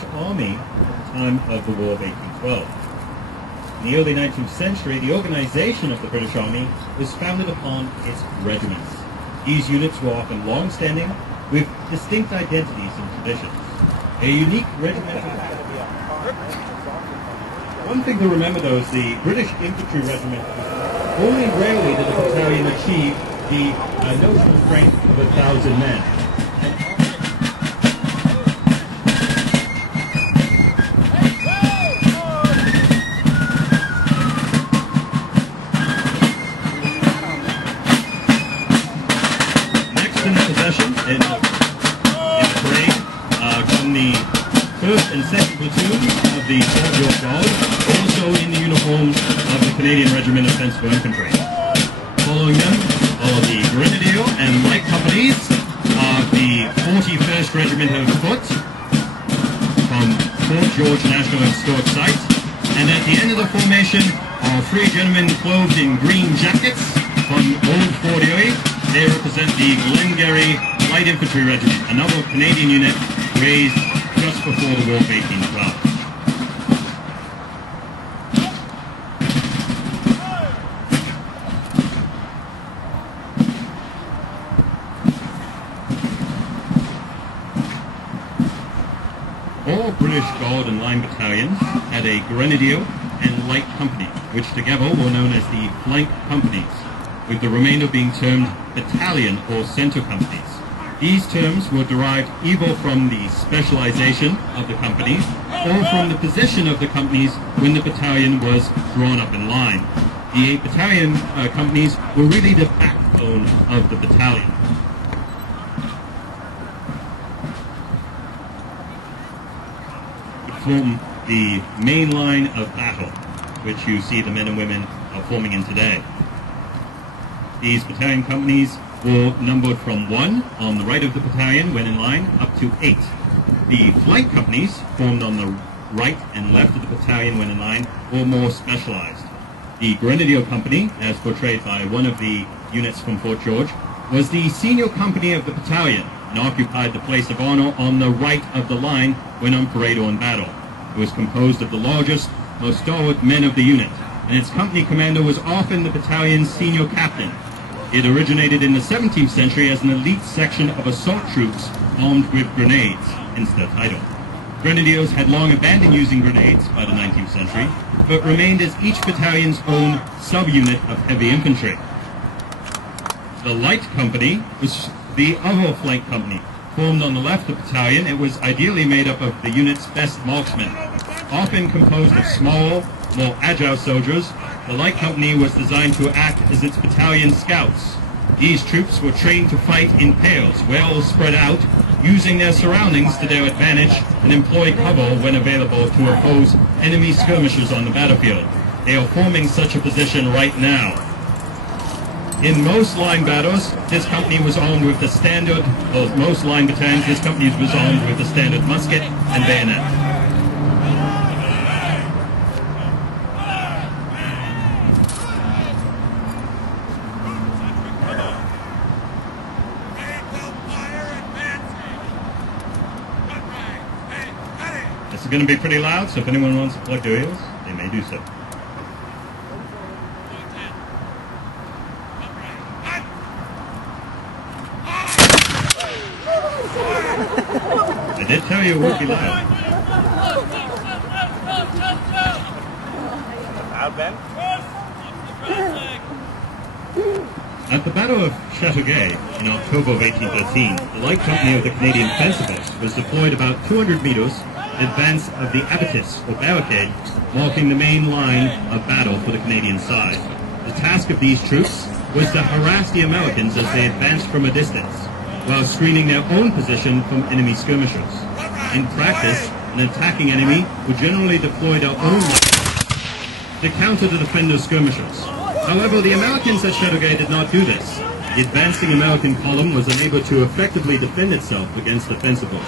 British Army at the time of the War of 1812. In the early 19th century, the organization of the British Army was founded upon its regiments. These units were often long-standing, with distinct identities and traditions. A unique regimental... One thing to remember, though, is the British Infantry Regiment only rarely did the battalion achieve the notional strength of 1,000 men. Next in possession, in parade, come the 1st and 2nd platoons of the Fort George Guard, also in the uniforms of the Canadian Regiment of Sensible Infantry. Following them are the Grenadier and Light Companies of the 41st Regiment of Foot from Fort George National Historic Site. And at the end of the formation are 3 gentlemen clothed in green jackets from Old Fort Erie. They represent the Glengarry Light Infantry Regiment, another Canadian unit raised just before the War of 1812. All British Guard and Line battalions had a Grenadier and Light Company, which together were known as the Flank Companies, with the remainder being termed Battalion or Centre Companies. These terms were derived either from the specialization of the companies or from the position of the companies when the battalion was drawn up in line. The 8 battalion companies were really the backbone of the battalion. To form the main line of battle, which you see the men and women are forming in today. These battalion companies were numbered from 1 on the right of the battalion when in line up to 8. The flank companies, formed on the right and left of the battalion when in line, were more specialized. The Grenadier Company, as portrayed by one of the units from Fort George, was the senior company of the battalion and occupied the place of honor on the right of the line when on parade or in battle. It was composed of the largest, most stalwart men of the unit, and its company commander was often the battalion's senior captain. It originated in the 17th century as an elite section of assault troops armed with grenades, hence their title. Grenadiers had long abandoned using grenades by the 19th century, but remained as each battalion's own subunit of heavy infantry. The Light Company was the other flank company. Formed on the left of the battalion, it was ideally made up of the unit's best marksmen. Often composed of small, more agile soldiers, the Light Company was designed to act as its battalion scouts. These troops were trained to fight in pairs, well spread out, using their surroundings to their advantage and employ cover when available to oppose enemy skirmishers on the battlefield. They are forming such a position right now. In most line battles, this company was armed with the standard, or most line battalions, this company was armed with the standard musket and bayonet. This is going to be pretty loud, so if anyone wants to plug their ears, they may do so. I did tell you it would be loud. At the Battle of Chateauguay in October of 1813, the Light Company of the Canadian Fencibles was deployed about 200 meters in advance of the abattis, or barricade, marking the main line of battle for the Canadian side. The task of these troops was to harass the Americans as they advanced from a distance, while screening their own position from enemy skirmishers. In practice, an attacking enemy would generally deploy their own weapons to counter the defender's skirmishers. However, the Americans at Chateauguay did not do this. The advancing American column was unable to effectively defend itself against the Fencibles,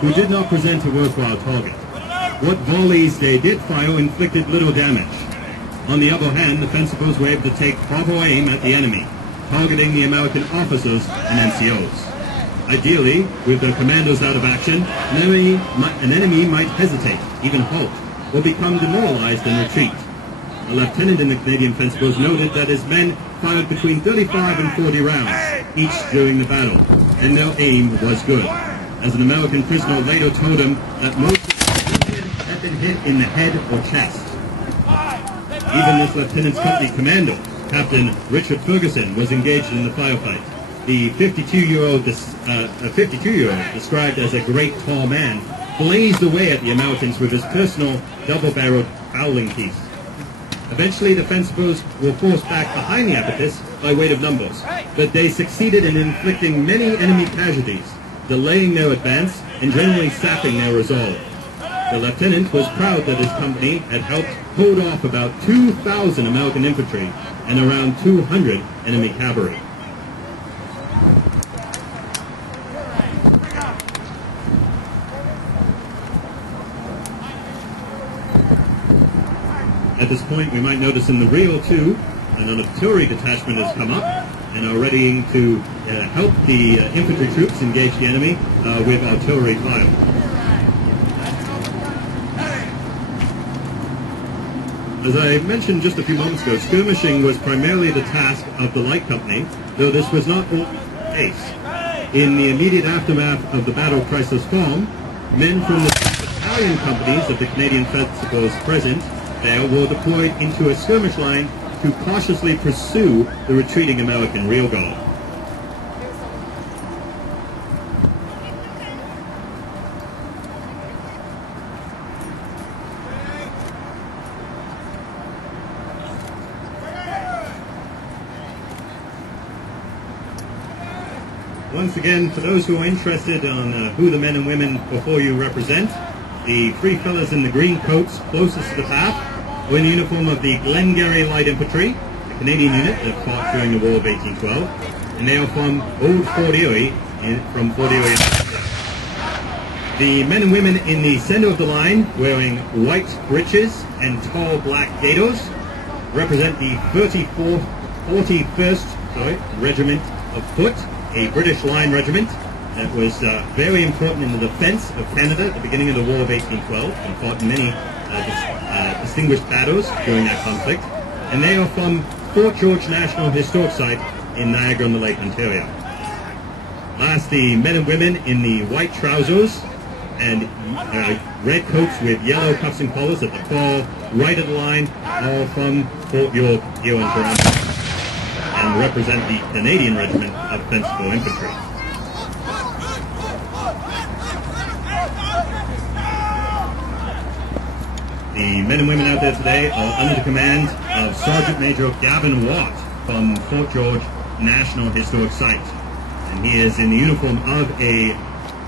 who did not present a worthwhile target. What volleys they did fire inflicted little damage. On the other hand, the Fencibles were able to take proper aim at the enemy, targeting the American officers and NCOs. Ideally, with the commandos out of action, an enemy might hesitate, even halt, or become demoralized and retreat. A lieutenant in the Canadian Fencibles noted that his men fired between 35 and 40 rounds, each during the battle, and their aim was good. As an American prisoner later told him that most of the men had been hit in the head or chest. Even this lieutenant's company commander, Captain Richard Ferguson, was engaged in the firefight. The 52-year-old, described as a great tall man, blazed away at the Americans with his personal double-barreled fowling piece. Eventually, the Fencibles were forced back behind the abatis by weight of numbers, but they succeeded in inflicting many enemy casualties, delaying their advance and generally sapping their resolve. The lieutenant was proud that his company had helped hold off about 2,000 American infantry and around 200 enemy cavalry. At this point, we might notice in the rear, too, an artillery detachment has come up and are readying to help the infantry troops engage the enemy with artillery fire. As I mentioned just a few moments ago, skirmishing was primarily the task of the light company, though this was not always the case. In the immediate aftermath of the Battle of Chrysler's Farm, men from the battalion companies of the Canadian Fencibles present there were deployed into a skirmish line to cautiously pursue the retreating American rearguard. Once again, for those who are interested on who the men and women before you represent, the three fellas in the green coats closest to the path were in the uniform of the Glengarry Light Infantry, a Canadian unit that fought during the War of 1812, and they are from Old Fort Erie, from Fort Erie. The men and women in the center of the line, wearing white breeches and tall black gaiters, represent the 41st Regiment of Foot, a British line regiment that was very important in the defense of Canada at the beginning of the War of 1812 and fought many distinguished battles during that conflict. And they are from Fort George National Historic Site in Niagara-on-the-Lake, Ontario. Last, the men and women in the white trousers and red coats with yellow cuffs and collars at the far right of the line are from Fort York here in Toronto and represent the Canadian Regiment of Fencible Infantry. The men and women out there today are under the command of Sergeant Major Gavin Watt from Fort George National Historic Site. And he is in the uniform of a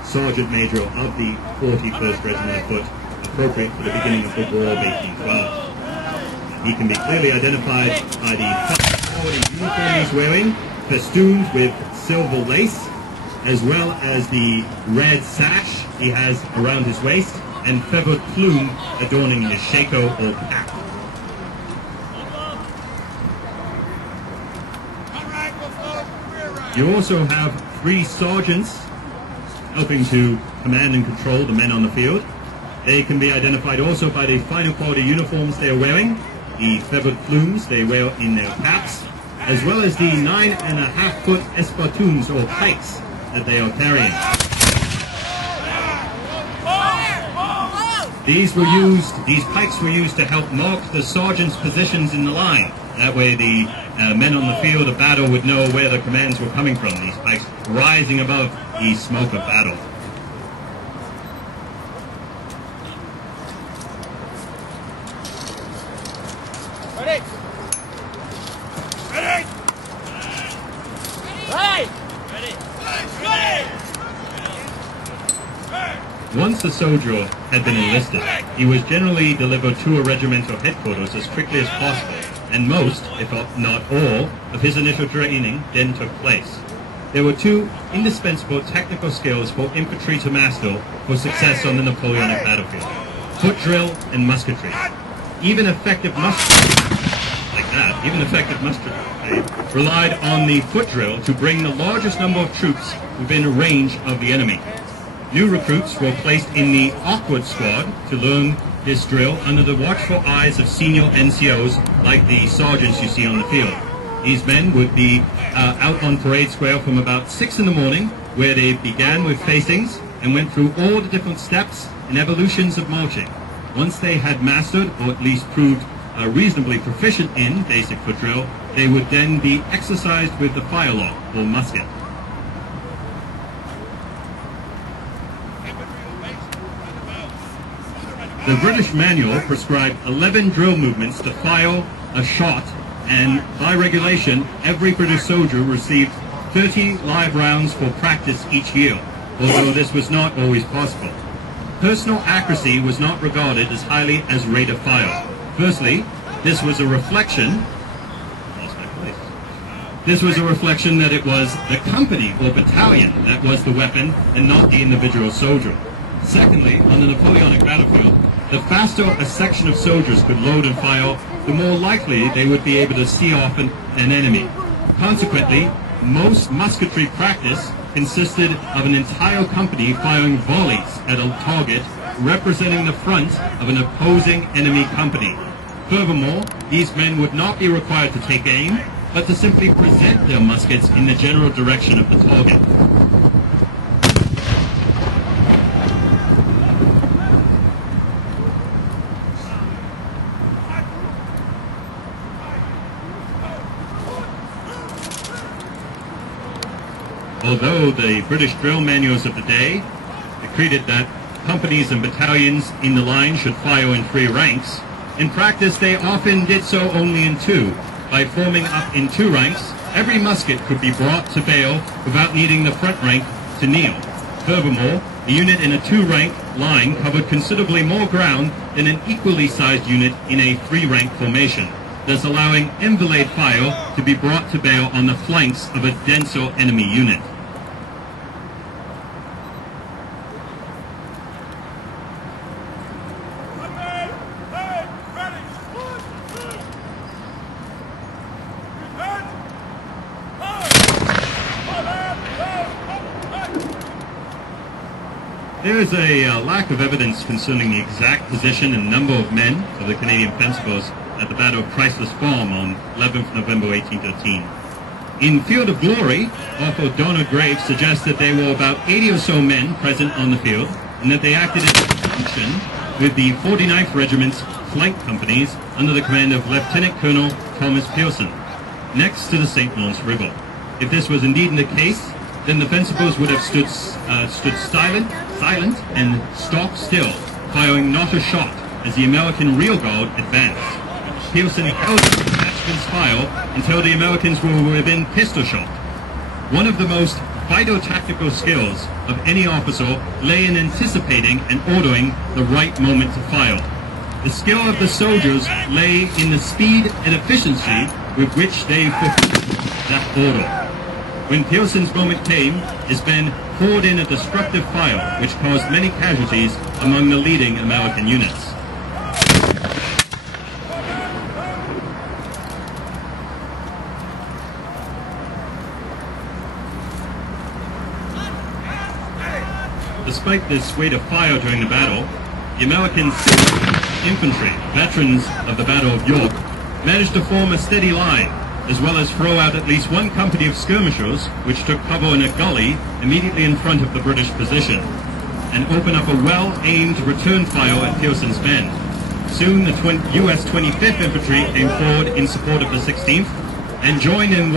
Sergeant Major of the 41st Regiment of Foot, appropriate for the beginning of the War of 1812. He can be clearly identified by the uniform he's wearing, festooned with silver lace, as well as the red sash he has around his waist, and feathered plume adorning his shako or cap. You also have three sergeants helping to command and control the men on the field. They can be identified also by the finer quality uniforms they are wearing, the feathered plumes they wear in their caps, as well as the 9.5-foot espadons or pikes that they are carrying. These pikes were used to help mark the sergeant's positions in the line. That way the men on the field of battle would know where the commands were coming from, these pikes rising above the smoke of battle. Ready! Ready! Ready! Ready! Ready! Once a soldier had been enlisted, he was generally delivered to a regimental headquarters as quickly as possible, and most, if not all, of his initial training then took place. There were two indispensable technical skills for infantry to master for success on the Napoleonic battlefield: foot drill and musketry. Even effective musketry relied on the foot drill to bring the largest number of troops within range of the enemy. New recruits were placed in the awkward squad to learn this drill under the watchful eyes of senior NCOs like the sergeants you see on the field. These men would be out on parade square from about 6 in the morning, where they began with facings and went through all the different steps and evolutions of marching. Once they had mastered, or at least proved reasonably proficient in basic foot drill, they would then be exercised with the firelock or musket. The British manual prescribed 11 drill movements to fire a shot, and by regulation, every British soldier received 30 live rounds for practice each year, although this was not always possible. Personal accuracy was not regarded as highly as rate of fire. Firstly, this was a reflection that it was the company or battalion that was the weapon and not the individual soldier. Secondly, on the Napoleonic battlefield, the faster a section of soldiers could load and fire, the more likely they would be able to see off an enemy. Consequently, most musketry practice consisted of an entire company firing volleys at a target representing the front of an opposing enemy company. Furthermore, these men would not be required to take aim, but to simply present their muskets in the general direction of the target. Although the British drill manuals of the day decreed that companies and battalions in the line should fire in 3 ranks, in practice they often did so only in 2. By forming up in 2 ranks, every musket could be brought to bear without needing the front rank to kneel. Furthermore, a unit in a 2-rank line covered considerably more ground than an equally sized unit in a 3-rank formation, thus allowing enfilade fire to be brought to bear on the flanks of a denser enemy unit. There is a lack of evidence concerning the exact position and number of men of the Canadian Fencibles at the Battle of Chrysler's Farm on 11th November 1813. In Field of Glory, author Donald Graves suggests that there were about 80 or so men present on the field, and that they acted in conjunction with the 49th Regiment's flank companies under the command of Lieutenant Colonel Thomas Pearson, next to the St. Lawrence River. If this was indeed the case, then the Fencibles would have stood silent and stock still, firing not a shot as the American rear guard advanced. Pearson held the detachment's fire until the Americans were within pistol shot. One of the most vital tactical skills of any officer lay in anticipating and ordering the right moment to fire. The skill of the soldiers lay in the speed and efficiency with which they fulfilled that order. When Pearson's moment came, his men poured in a destructive fire, which caused many casualties among the leading American units. Despite this rate of fire during the battle, the American infantry, veterans of the Battle of York, managed to form a steady line, as well as throw out at least 1 company of skirmishers, which took cover in a gully immediately in front of the British position, and open up a well-aimed return fire at Pearson's men. Soon the U.S. 25th Infantry came forward in support of the 16th, and joined in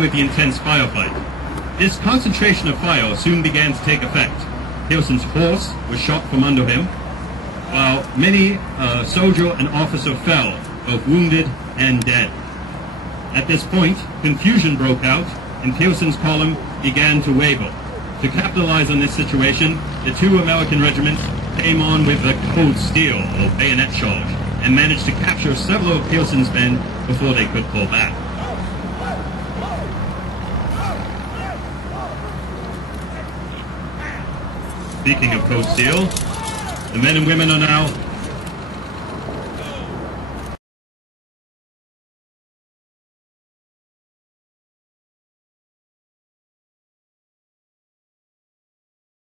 with the intense firefight. This concentration of fire soon began to take effect. Pearson's horse was shot from under him, while many soldier and officer fell, both wounded and dead. At this point, confusion broke out, and Pearson's column began to waver. To capitalize on this situation, the 2 American regiments came on with the cold steel, or bayonet charge, and managed to capture several of Pearson's men before they could pull back. Speaking of cold steel, the men and women are now